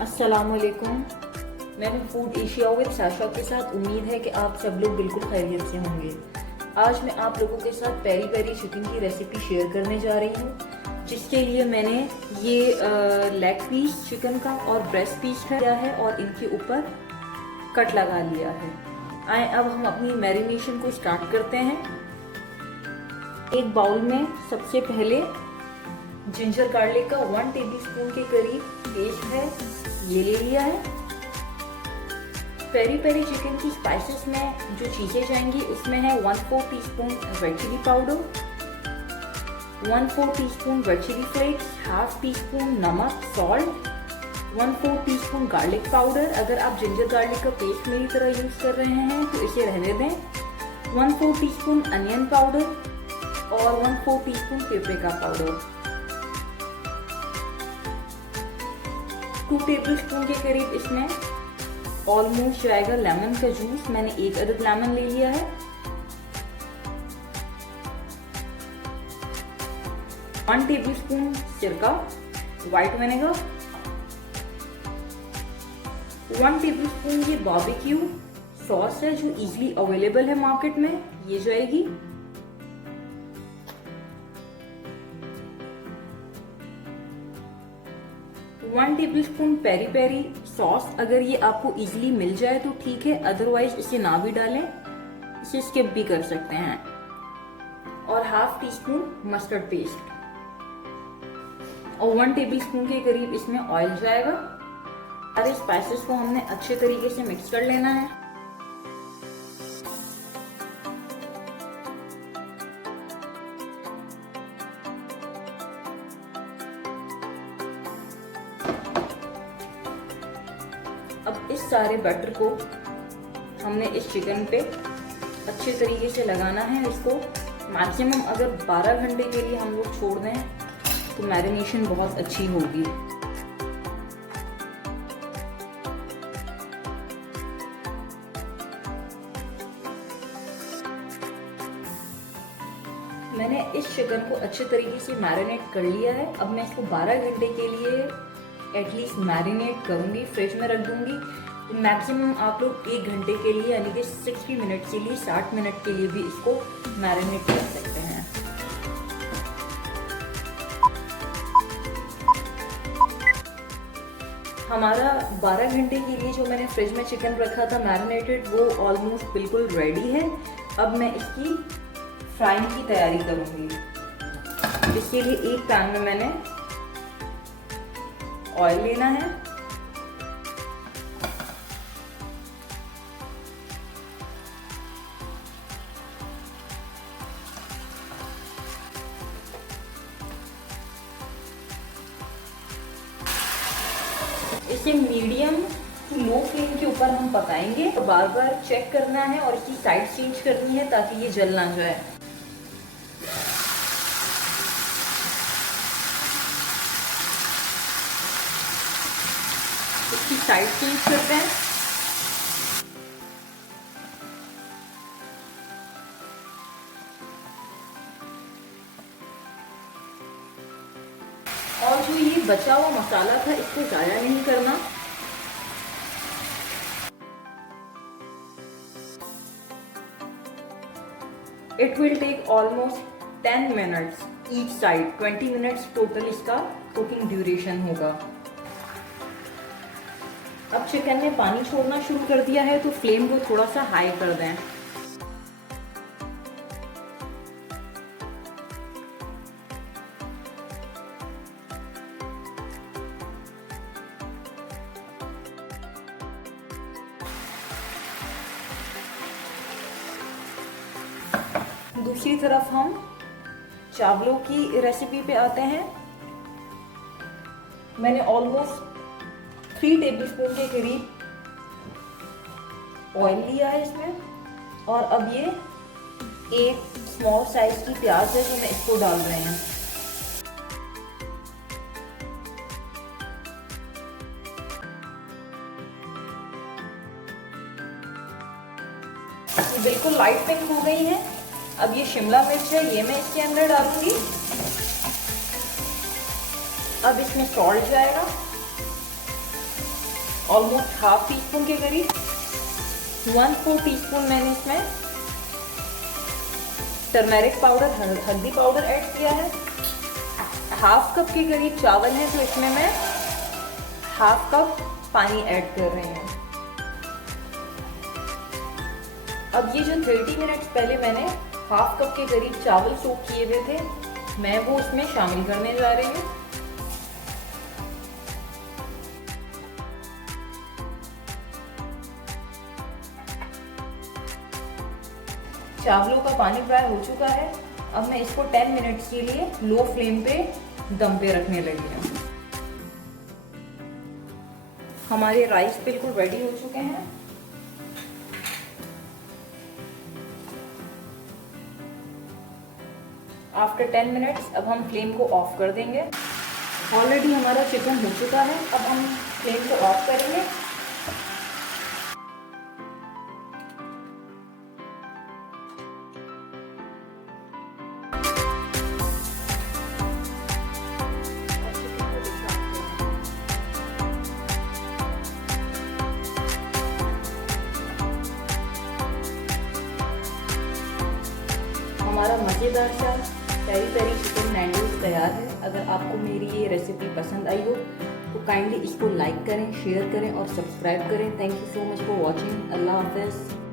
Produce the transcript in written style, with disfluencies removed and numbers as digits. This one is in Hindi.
अस्सलामुअलैकुम। मैं हूँ फूड एशिया विद साशा के साथ। उम्मीद है कि आप सब लोग बिल्कुल खैरियत से होंगे। आज मैं आप लोगों के साथ पेरी पेरी चिकन की रेसिपी शेयर करने जा रही हूँ, जिसके लिए मैंने ये लेग पीस चिकन का और ब्रेस्ट पीस लिया है और इनके ऊपर कट लगा लिया है। आए अब हम अपनी मैरिनेशन को स्टार्ट करते हैं। एक बाउल में सबसे पहले जिंजर गार्लिक का 1 टेबलस्पून के करीब पेस्ट है, ये ले लिया है। पेरी पेरी चिकन की स्पाइसेस में जो चीजें जाएंगी उसमें है 1/4 teaspoon red chilli powder, 1/4 teaspoon red chilli flakes, half teaspoon नमक सॉल्ट, 1/4 टीस्पून गार्लिक पाउडर। अगर आप जिंजर गार्लिक का पेस्ट मेरी तरह यूज कर रहे हैं तो इसे रहने दें। 1/4 टीस्पून अनियन पाउडर और 1/4 टीस्पून पेपरिका पाउडर। 2 टेबलस्पून के करीब इसमें ऑलमोस्ट जाएगा लेमन का जूस। मैंने 1 अदद लेमन ले लिया है। 1 टेबलस्पून सिरका व्हाइट विनेगर, 1 टेबलस्पून ये बारबेक्यू सॉस है जो इजीली अवेलेबल है मार्केट में, ये जाएगी। One tablespoon peri peri sauce, अगर ये आपको इजीली मिल जाए तो ठीक है, अदरवाइज इसे ना भी डालें, इसे स्किप भी कर सकते हैं। और half tea spoon mustard paste और 1 टेबलस्पून के करीब इसमें ऑयल जाएगा। सारे स्पाइसेस को हमने अच्छे तरीके से मिक्स कर लेना है। अब इस सारे बैटर को हमने इस चिकन पे अच्छे तरीके से लगाना है। इसको मैक्सिमम अगर 12 घंटे के लिए हम लोग छोड़ दें तो मैरिनेशन बहुत अच्छी होगी। मैंने इस चिकन को अच्छे तरीके से मैरिनेट कर लिया है। अब मैं इसको 12 घंटे के लिए एटलीस्ट मैरिनेट करूंगी, फ्रिज में रख दूंगी। मैक्सिमम आप लोग 1 घंटे के लिए यानी कि 60 मिनट के लिए 60 मिनट के लिए भी इसको मैरिनेट कर सकते हैं। हमारा 12 घंटे के लिए जो मैंने फ्रिज में चिकन रखा था मैरिनेटेड, वो ऑलमोस्ट बिल्कुल रेडी है। अब मैं इसकी फ्राइंग की तैयारी करूंगी। इसके लिए एक पैन में मैंने ऑयल लेना है। इसे मीडियम टू लो फ्लेम के ऊपर हम पकाएंगे। बार बार चेक करना है और इसकी साइड चेंज करनी है ताकि ये जल ना जाए। इसकी साइड चेंज करते हैं। और जो ये बचा हुआ मसाला था इसको ज़ाया नहीं करना। It will take almost 10 minutes each side, 20 minutes total इसका कुकिंग ड्यूरेशन होगा। अब चिकन ने पानी छोड़ना शुरू कर दिया है तो फ्लेम को थोड़ा सा हाई कर दें। दूसरी तरफ हम चावलों की रेसिपी पे आते हैं। मैंने ऑलमोस्ट 3 टेबलस्पून के करीब ऑयल लिया है इसमें, और अब ये एक स्मॉल साइज की प्याज है जो मैं इसको डाल रहे हैं। ये बिल्कुल लाइट पिंक हो गई है। अब ये शिमला मिर्च है, ये मैं इसके अंदर डालूंगी। अब इसमें सॉल्ट जाएगा, ऑलमोस्ट हाफ टी स्पून के करीब। 1/4 टीस्पून मैंने इसमें टर्मेरिक पाउडर, हल्दी पाउडर ऐड किया है। हाफ कप के करीब चावल है तो इसमें मैं हाफ कप पानी ऐड कर रही हूँ। अब ये जो 30 मिनट्स पहले मैंने हाफ कप के करीब चावल सोक किए हुए थे, मैं वो उसमें शामिल करने जा रही हूँ। चावलों का पानी फ्राई हो चुका है। अब मैं इसको 10 मिनट्स के लिए लो फ्लेम पे दम पे रखने लगी हूँ। हमारे राइस बिल्कुल रेडी हो चुके हैं। आफ्टर 10 मिनट्स अब हम फ्लेम को ऑफ कर देंगे। ऑलरेडी हमारा चिकन हो चुका है। अब हम फ्लेम को ऑफ करेंगे। हमारा मज़ेदार सा पेरी पेरी चिकन नैंडोज तैयार है। अगर आपको मेरी ये रेसिपी पसंद आई हो तो काइंडली इसको लाइक करें, शेयर करें और सब्सक्राइब करें। Thank you so much for watching. Allah हाफ़िज़।